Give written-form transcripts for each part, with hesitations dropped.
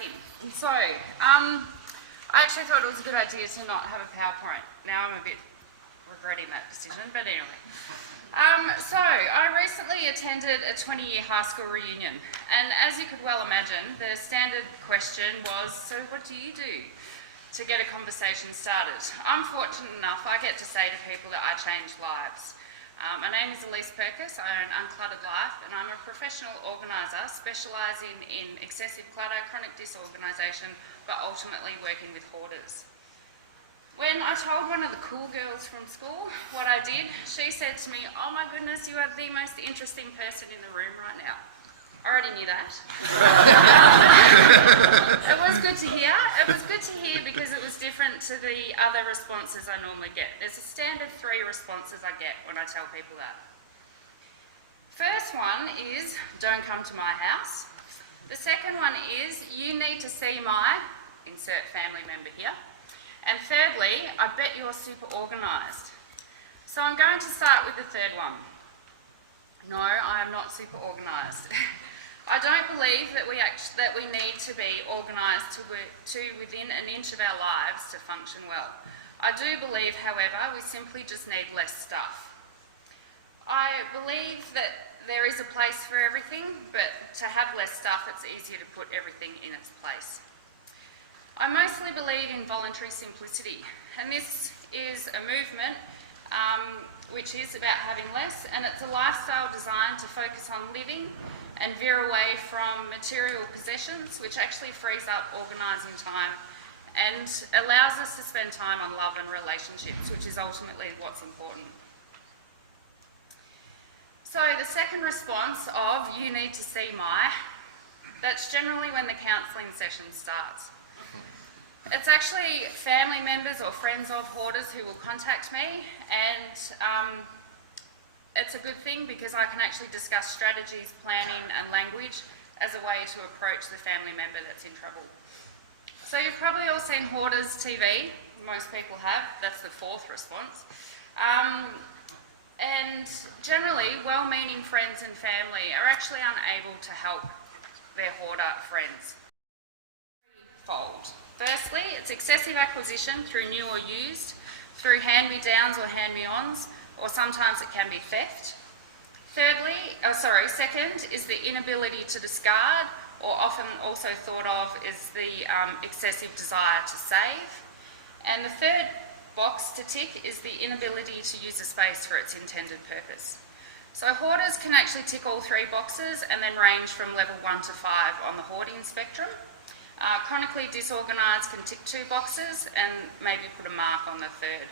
in. So, I actually thought it was a good idea to not have a PowerPoint. Now I'm a bit regretting that decision, but anyway. So, I recently attended a 20-year high school reunion, and as you could well imagine, the standard question was, so what do you do to get a conversation started? I'm fortunate enough, I get to say to people that I change lives. My name is Elise Purkis, I own Unkluttered Life, and I'm a professional organiser specialising in excessive clutter, chronic disorganisation, but ultimately working with hoarders. When I told one of the cool girls from school what I did, she said to me, "Oh my goodness, you are the most interesting person in the room right now." I already knew that. It was good to hear. It was good to hear because it was different to the other responses I normally get. There's a standard 3 responses I get when I tell people that. First one is, "Don't come to my house." The second one is, "You need to see my," insert family member here. And thirdly, "I bet you're super organised." So I'm going to start with the third one. No, I am not super organised. I don't believe that we need to be organised to within an inch of our lives to function well. I do believe, however, we simply just need less stuff. I believe that there is a place for everything, but to have less stuff, it's easier to put everything in its place. I mostly believe in voluntary simplicity, and this is a movement which is about having less, and it's a lifestyle designed to focus on living and veer away from material possessions, which actually frees up organising time and allows us to spend time on love and relationships, which is ultimately what's important. So the second response of "you need to see my," that's generally when the counselling session starts. It's actually family members or friends of hoarders who will contact me, and it's a good thing because I can actually discuss strategies, planning and language as a way to approach the family member that's in trouble. So you've probably all seen Hoarders TV, most people have, that's the 4th response. And generally, well-meaning friends and family are actually unable to help their hoarder friends. Fold. Firstly, it's excessive acquisition through new or used, through hand-me-downs or hand-me-ons, or sometimes it can be theft. Second is the inability to discard, or often also thought of as the excessive desire to save. And the third box to tick is the inability to use a space for its intended purpose. So hoarders can actually tick all 3 boxes and then range from level 1 to 5 on the hoarding spectrum. Chronically disorganised can tick 2 boxes and maybe put a mark on the 3rd.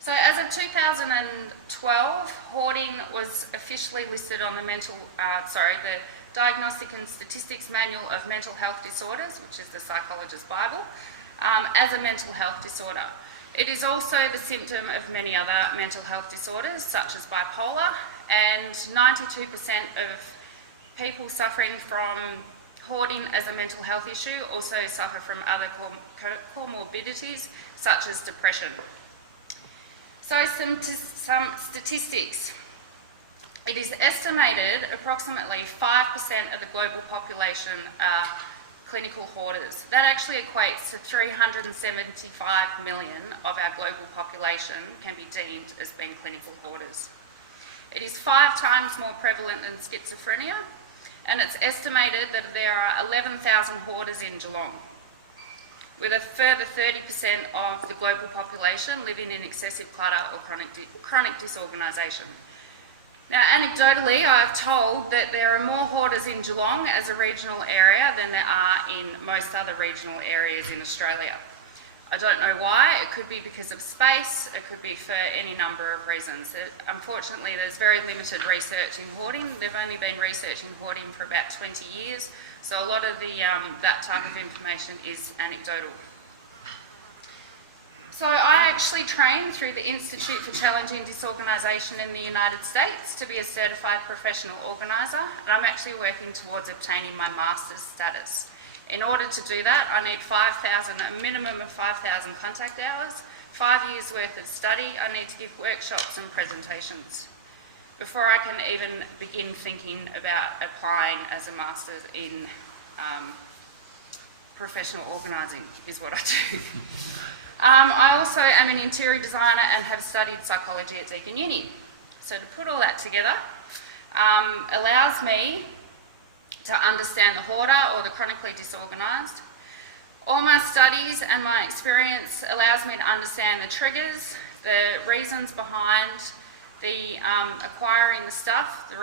So as of 2012, hoarding was officially listed on the the Diagnostic and Statistics Manual of Mental Health Disorders, which is the Psychologist's Bible, as a mental health disorder. It is also the symptom of many other mental health disorders, such as bipolar, and 92% of people suffering from hoarding as a mental health issue also suffer from other comorbidities, such as depression. So some statistics. It is estimated approximately 5% of the global population are clinical hoarders. That actually equates to 375 million of our global population can be deemed as being clinical hoarders. It is 5 times more prevalent than schizophrenia, and it's estimated that there are 11,000 hoarders in Geelong, with a further 30% of the global population living in excessive clutter or chronic disorganisation. Now, anecdotally, I've told that there are more hoarders in Geelong as a regional area than there are in most other regional areas in Australia. I don't know why. It could be because of space. It could be for any number of reasons. Unfortunately, there's very limited research in hoarding. They've only been researching hoarding for about 20 years, so a lot of that type of information is anecdotal. So I actually trained through the Institute for Challenging Disorganisation in the United States to be a certified professional organiser, and I'm actually working towards obtaining my master's status. In order to do that, I need a minimum of 5,000 contact hours, 5 years worth of study. I need to give workshops and presentations before I can even begin thinking about applying as a master's in professional organising is what I do. I also am an interior designer and have studied psychology at Deakin Uni. So to put all that together allows me to understand the hoarder or the chronically disorganised. All my studies and my experience allows me to understand the triggers, the reasons behind the acquiring the stuff, the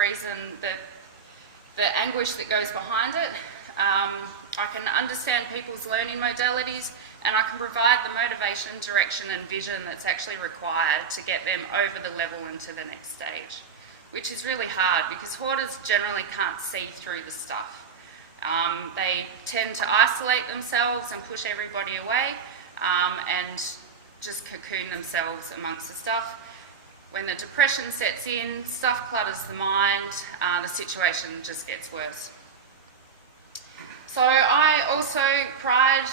anguish that goes behind it. I can understand people's learning modalities, and I can provide the motivation, direction and vision that's actually required to get them over the level into the next stage, which is really hard because hoarders generally can't see through the stuff. They tend to isolate themselves and push everybody away and just cocoon themselves amongst the stuff. When the depression sets in, stuff clutters the mind, the situation just gets worse. So I also pride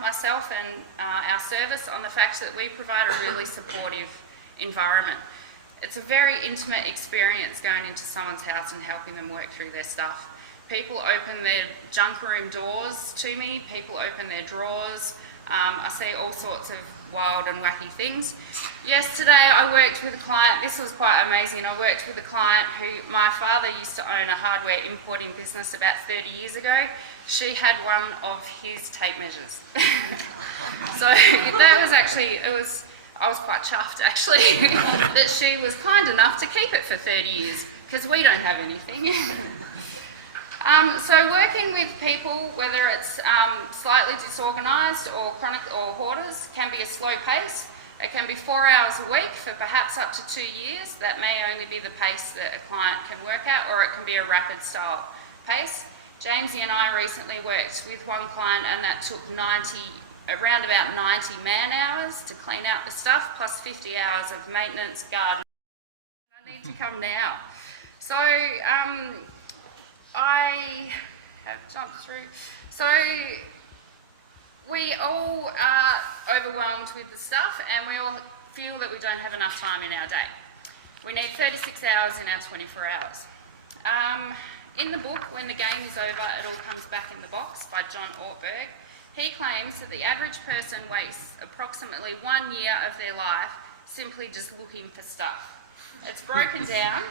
myself and our service on the fact that we provide a really supportive environment. It's a very intimate experience going into someone's house and helping them work through their stuff. People open their junk room doors to me, people open their drawers. I see all sorts of wild and wacky things. Yesterday I worked with a client, this was quite amazing, I worked with a client who, my father used to own a hardware importing business about 30 years ago. She had one of his tape measures. So that was actually, I was quite chuffed actually that she was kind enough to keep it for 30 years because we don't have anything. So working with people, whether it's slightly disorganised or chronic or hoarders, can be a slow pace. It can be 4 hours a week for perhaps up to 2 years. That may only be the pace that a client can work at, or it can be a rapid style pace. Jamesy and I recently worked with one client and that took around about 90 man hours to clean out the stuff, plus 50 hours of maintenance, gardening. I need to come now. So I have jumped through. So we all are overwhelmed with the stuff and we all feel that we don't have enough time in our day. We need 36 hours in our 24 hours. In the book, When the Game is Over, It All Comes Back in the Box by John Ortberg, he claims that the average person wastes approximately 1 year of their life simply just looking for stuff. It's broken down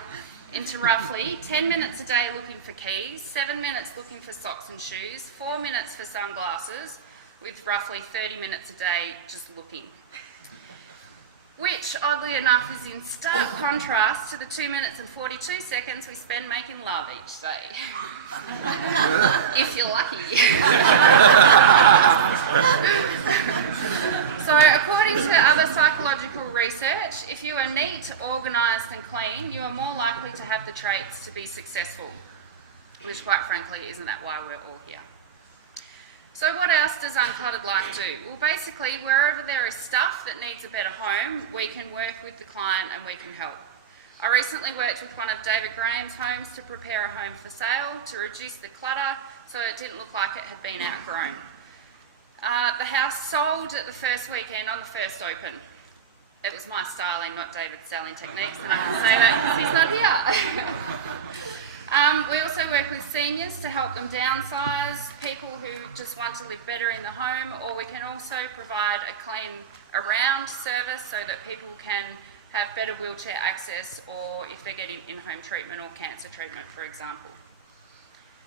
into roughly 10 minutes a day looking for keys, 7 minutes looking for socks and shoes, 4 minutes for sunglasses, with roughly 30 minutes a day just looking. Which, oddly enough, is in stark contrast to the 2 minutes and 42 seconds we spend making love each day. If you're lucky. So, according to other psychological research, if you are neat, organised and clean, you are more likely to have the traits to be successful. Which, quite frankly, isn't that why we're all here? So what else does Uncluttered Life do? Well, basically, wherever there is stuff that needs a better home, we can work with the client and we can help. I recently worked with one of David Graham's homes to prepare a home for sale to reduce the clutter so it didn't look like it had been outgrown. The house sold at the first weekend on the first open. It was my styling, not David's selling techniques, and I can say that because he's not here. We also work with seniors to help them downsize, people who just want to live better in the home, or we can also provide a clean around service so that people can have better wheelchair access, or if they're getting in-home treatment or cancer treatment, for example.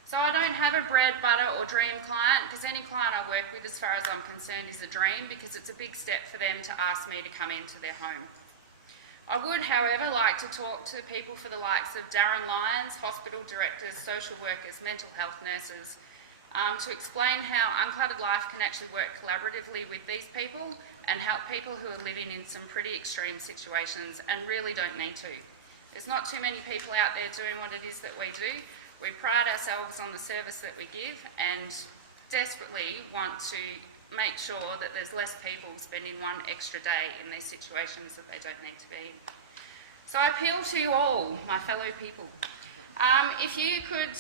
So I don't have a bread, butter or dream client, because any client I work with, as far as I'm concerned, is a dream, because it's a big step for them to ask me to come into their home. I would, however, like to talk to people for the likes of Darren Lyons, hospital directors, social workers, mental health nurses, to explain how Uncluttered Life can actually work collaboratively with these people and help people who are living in some pretty extreme situations and really don't need to. There's not too many people out there doing what it is that we do. We pride ourselves on the service that we give and desperately want to make sure that there's less people spending one extra day in these situations that they don't need to be in. So I appeal to you all, my fellow people. If you could,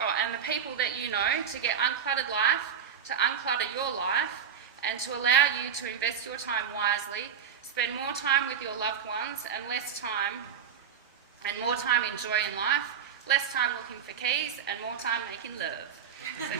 and the people that you know, to get Uncluttered Life, to unclutter your life, and to allow you to invest your time wisely, spend more time with your loved ones and less time, and more time enjoying life, less time looking for keys, and more time making love. So